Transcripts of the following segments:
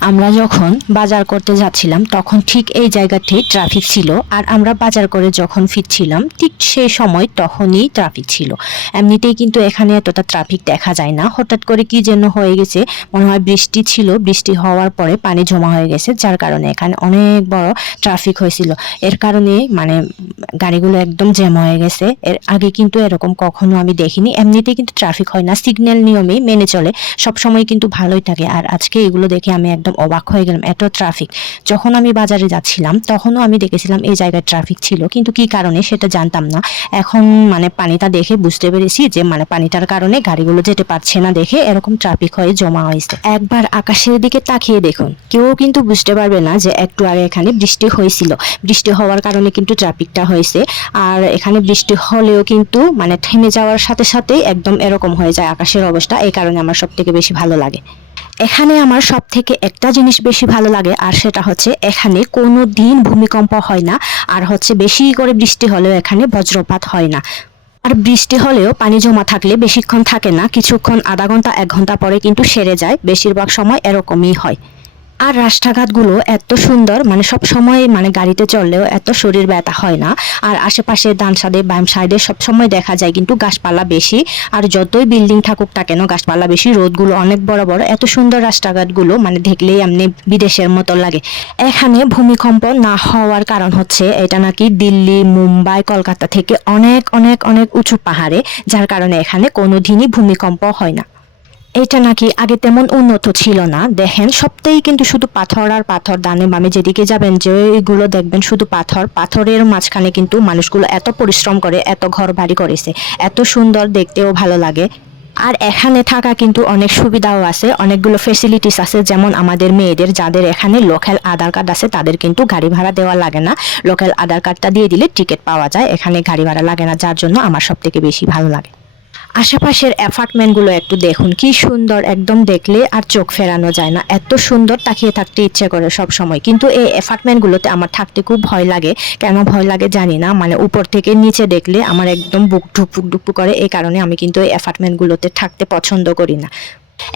আমরা যখন বাজার করতে যাচ্ছিলাম তখন ঠিক এই জায়গাটি ট্রাফিক ছিল, আর আমরা বাজার করে যখন ফিরছিলাম ঠিক সেই সময় তখনই ট্রাফিক ছিল। এমনিতেই কিন্তু এখানে এতটা ট্রাফিক দেখা যায় না, হঠাৎ করে কি যেন হয়ে গেছে, মনে হয় বৃষ্টি ছিল, বৃষ্টি হওয়ার পরে পানি জমা হয়ে গেছে, যার কারণে এখানে অনেক বড় ট্রাফিক হয়েছিল। এর কারণে মানে গাড়িগুলো একদম জ্যাম হয়ে গেছে। এর আগে কিন্তু এরকম কখনো আমি দেখিনি। এমনিতেই কিন্তু ট্রাফিক হয় না, সিগন্যাল নিয়মেই মেনে চলে, সব সময় কিন্তু ভালোই থাকে। আর আজকে এগুলো দেখে আমি একদম অবাক হয়ে গেলাম, এত ট্রাফিক। যখন আমি বাজারে যাচ্ছিলাম তখনও আমি দেখেছিলাম এই জায়গায় ট্রাফিক ছিল, কিন্তু কি কারণে সেটা জানতাম না। এখন মানে পানিটা দেখে বুঝতে পেরেছি যে মানে পানিটার কারণে গাড়িগুলো যেতে পারছে না দেখে এরকম ট্রাফিক হয়ে জমা হয়েছে। একবার আকাশের দিকে তাকিয়ে দেখুন, কেউ কিন্তু বুঝতে পারবে না যে একটু আগে এখানে বৃষ্টি হয়েছিল। বৃষ্টি হওয়ার কারণে কিন্তু ট্রাফিকটা হয়েছে। আর এখানে বৃষ্টি হলেও কিন্তু মানে থেমে যাওয়ার সাথে সাথে একদম এরকম হয়ে যায় আকাশের অবস্থা। এই কারণে আমার সব থেকে বেশি ভালো লাগে। এখানে আমার সব থেকে একটা জিনিস বেশি ভালো লাগে, আর সেটা হচ্ছে এখানে কোনো দিন ভূমিকম্প হয় না, আর হচ্ছে বেশি করে বৃষ্টি হলেও এখানে বজ্রপাত হয় না। আর বৃষ্টি হলেও পানি জমা থাকলে বেশিক্ষণ থাকে না, কিছুক্ষণ আধা ঘন্টা 1 ঘন্টা পরে কিন্তু সেরে যায়, বেশিরভাগ সময় এরকমই হয়। আর রাস্তাঘাটগুলো এত সুন্দর, মানে সব সময় মানে গাড়িতে চললেও এত শরীর ব্যথা হয় না। আর আশেপাশে ডান সাইডে বাম সাইডে সবসময় দেখা যায় কিন্তু গাছপালা বেশি। আর যতই বিল্ডিং থাকুক না কেন গাছপালা বেশি, রোদগুলো অনেক বড় বড়, এত সুন্দর রাস্তাঘাটগুলো মানে দেখলেই এমনি বিদেশের মতো লাগে। এখানে ভূমিকম্প না হওয়ার কারণ হচ্ছে এটা নাকি দিল্লি, মুম্বাই, কলকাতা থেকে অনেক অনেক অনেক উঁচু পাহাড়ে, যার কারণে এখানে কোনোদিনই ভূমিকম্প হয় না। এটা নাকি আগে তেমন উন্নত ছিল না। দেখেন সবটাই কিন্তু শুধু পাথর আর পাথর, ডানে বামে যেদিকে যাবেন যেগুলো দেখবেন শুধু পাথর। পাথরের মাঝখানে কিন্তু মানুষগুলো এত পরিশ্রম করে এত ঘর বাড়ি করেছে, এত সুন্দর, দেখতেও ভালো লাগে। আর এখানে থাকা কিন্তু অনেক সুবিধাও আছে, অনেকগুলো ফেসিলিটিস আছে। যেমন আমাদের মেয়েদের যাদের এখানে লোকাল আধার কার্ড আছে তাদের কিন্তু গাড়ি ভাড়া দেওয়া লাগে না। লোকাল আধার কার্ডটা দিয়ে দিলে টিকিট পাওয়া যায়, এখানে গাড়ি ভাড়া লাগে না, যার জন্য আমার সব থেকে বেশি ভালো লাগে। আশেপাশের অ্যাপার্টমেন্টগুলো একটু দেখুন, কি সুন্দর, একদম দেখলে আর চোখ ফেরানো যায় না, এত সুন্দর, তাকিয়ে থাকতে ইচ্ছে করে সব সময়। কিন্তু এই অ্যাপার্টমেন্টগুলোতে আমার থাকতে খুব ভয় লাগে। কেন ভয় লাগে জানি না, মানে উপর থেকে নিচে দেখলে আমার একদম বুক ধুকপুক ধুকপুক করে। এই কারণে আমি কিন্তু এই অ্যাপার্টমেন্টগুলোতে থাকতে পছন্দ করি না।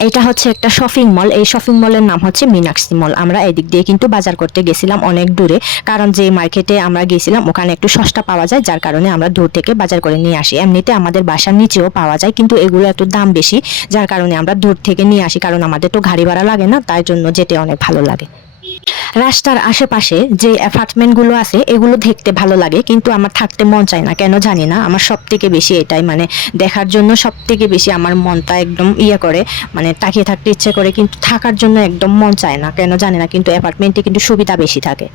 এটা হচ্ছে একটা শপিং মল, এই শপিং মলের নাম হচ্ছে মীনাক্ষী মল। আমরা এদিক দিয়ে কিন্তু বাজার করতে গেছিলাম অনেক দূরে, কারণ যে মার্কেটে আমরা গেছিলাম ওখানে একটু সস্তা পাওয়া যায়, যার কারণে আমরা দূর থেকে বাজার করে নিয়ে আসি। এমনিতে আমাদের বাসার নিচেও পাওয়া যায়, কিন্তু এগুলো একটু দাম বেশি, যার কারণে আমরা দূর থেকে নিয়ে আসি, কারণ আমাদের তো গাড়ি ভাড়া লাগে না, তাই জন্য যেতে অনেক ভালো লাগে। রাস্তার আশেপাশে যে অ্যাপার্টমেন্টগুলো আছে এগুলো দেখতে ভালো লাগে, কিন্তু আমার থাকতে মন চায় না, কেন জানি না। আমার সব থেকে বেশি এটাই মানে দেখার জন্য সব থেকে বেশি আমার মনটা একদম করে, মানে তাকিয়ে থাকতে ইচ্ছে করে, কিন্তু থাকার জন্য একদম মন চায় না, কেন জানি না। কিন্তু অ্যাপার্টমেন্টে কিন্তু সুবিধা বেশি থাকে।